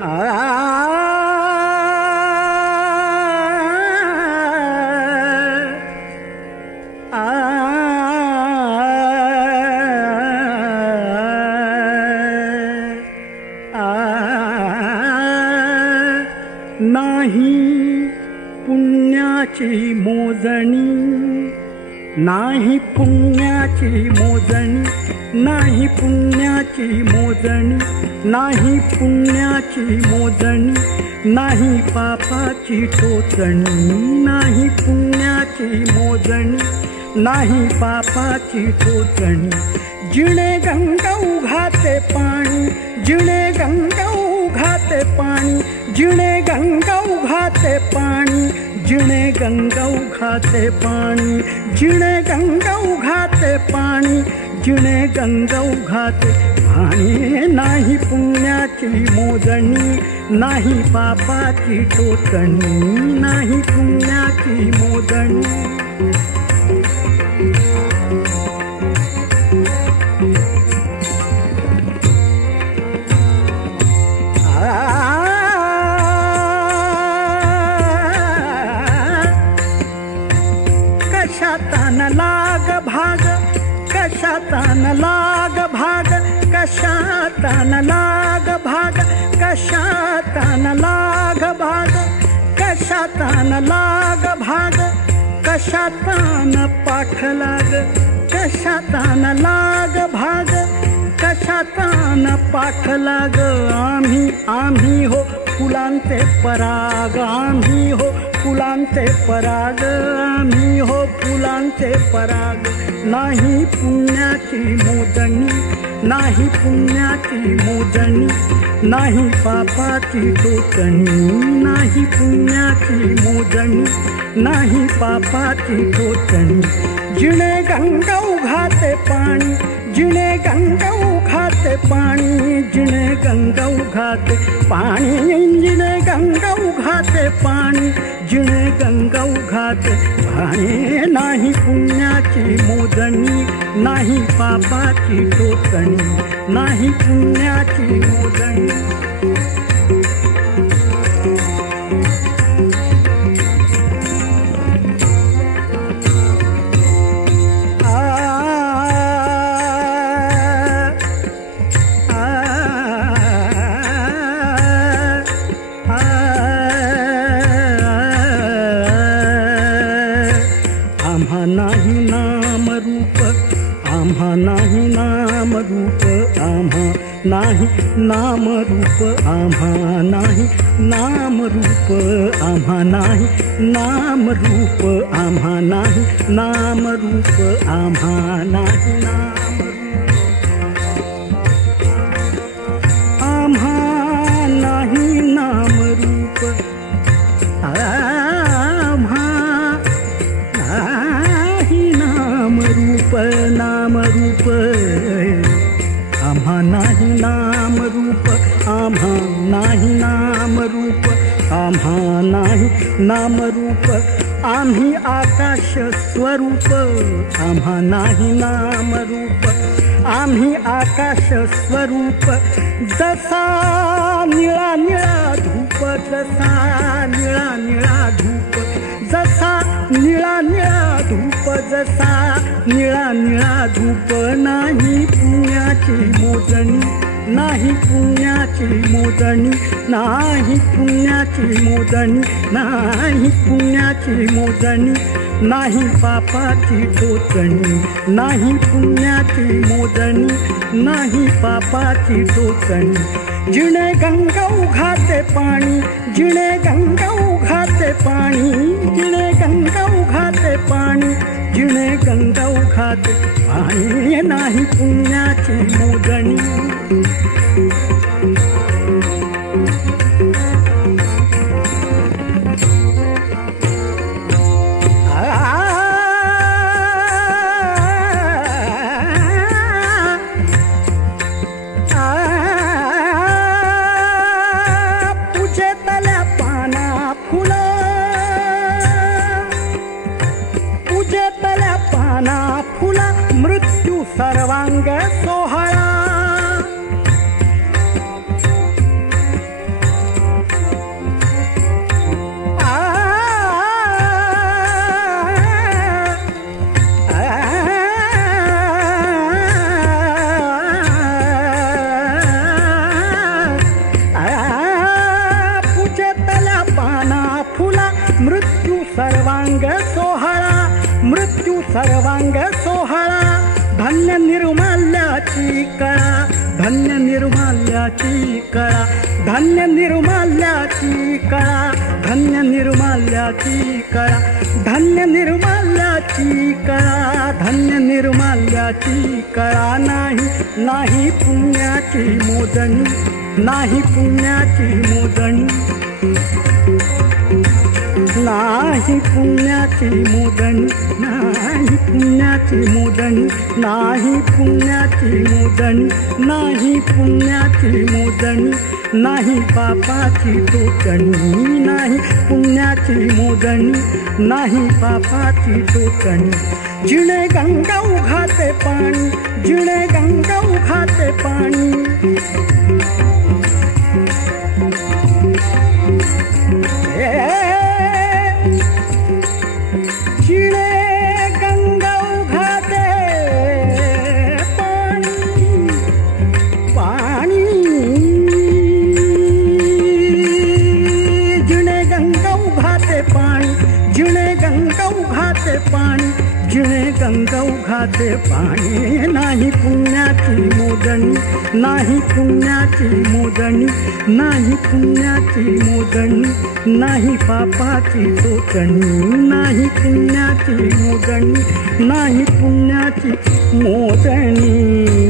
नाही पुण्याची मोजणी, नाही पुण्याची मोजणी, नाही पुण्याची मोजणी, नाही पुण्याची मोजणी, नाही पापाची टोचणी, नाही पुण्याची मोजणी, नाही पापाची टोचणी. जिणे गंगा उघाते पाणी, जिणे गंगा उघाते पाणी, जिणे गंगा उघाते पाणी, जिणे गंगा उघाते पाणी, जिणे गंगा उघाते पाणी, जिणे गंगा उघाते पाणी. नाही पुण्याची मोजणी, नाही पापाची टोचणी, नाही पुण्याची मोजणी. कशातान लाग भाग, कशातान लाग भाग, कशातान लाग भाग, कशातान लाग भाग, कशातान लाग भाग, कशातान पाठ लाग, कशातान लाग भाग, कशातान पाठ लाग. आम्ही आम्ही हो फुलांचे पराग, आम्ही हो फुलांचे पराग, आम्ही हो फुलांचे पराग. नाही पुण्याची मोजणी, नाही पुण्याची मोजणी, नाही पापाची टोचणी, नाही पुण्याची मोजणी, नाही पापाची टोचणी. जिणे गंगा उघाते पाणी, जिणे गंगा उघाते पाणी, जिणे गंगा उघाते पाणी, जिणे गंगा उघाते पाणी, जिणे गंगा उघाते पाणी. नाही पुण्याची मोजणी, नाही पापाची टोचणी, नाही पुण्याची मोजणी. आम्हा नाही नाम रूप, आम्हा नाही नाम रूप, आम्हा नाही नाम रूप, आम्हा नाही नाम रूप, आम्हा नाही नाम रूप, आम्हा नाही नाम रूप, आम्हा नाही नाम रूप, आम्हा नाही नाम रूप, नाम रूप. आम्हा नाही नाम रूप, आम्हा नाही नाम रूप, आम्हा नाही नाम रूप. आम्ही आकाश स्वरूप, आम्हा नाही नाम रूप, आम्ही आकाश स्वरूप. जसा निळा निळा धूप, जसा निळा निळा धूप, जसा निळा निळा धूप, जसा निळा निळा धूप. नाही पुण्याची मोजणी, नाही पुण्याची मोजणी, नाही पुण्याची मोजणी, नाही पुण्याची मोजणी, नाही पापाची टोचणी, नाही पुण्याची मोजणी, नाही पापाची टोचणी. जिणे गंगा उघाते पाणी, जिणे गंगा उघाते पाणी, जिणे गंगा उघाते पाणी, जिणे गंगा उघाते पाणी. नाही पुण्याची मोजणी. पूजेतल्या पाना फुलं, पूजेतल्या पाना फुला, मृत्यू सर्वांग सोहळा. सर्वांग सोहळा धन्य निर्माल्याची कळा धन्य निर्माल्याची कळा धन्य निर्माल्याची कळा धन्य निर्माल्याची कळा धन्य निर्माल्याची कळा धन्य निर्माल्याची कळा नाही पुण्याची मोजणी नाही पुण्याची मोजणी नाही पुण्याची मोजणी नाही पुण्याची मोजणी नाही पुण्याची मोजणी नाही पुण्याची मोजणी नाही पापाची टोचणी नाही पुण्याची मोजणी नाही पापाची टोचणी जिणे गंगा उघाते पाणी जिणे गंगा उघाते पाणी जिणे गंगा उघाते पाणी पाणी जिणे गंगा उघाते पाणी जिणे गंगा उघाते पाणी जिणे गंगा उघाते पाणी नाही पुण्याची मोजणी नाही पुण्याची मोजणी नाही पुण्याची मोजणी नाही पापाची टोचणी नाही पुण्याची मोजणी नाही पुण्याची मोजणी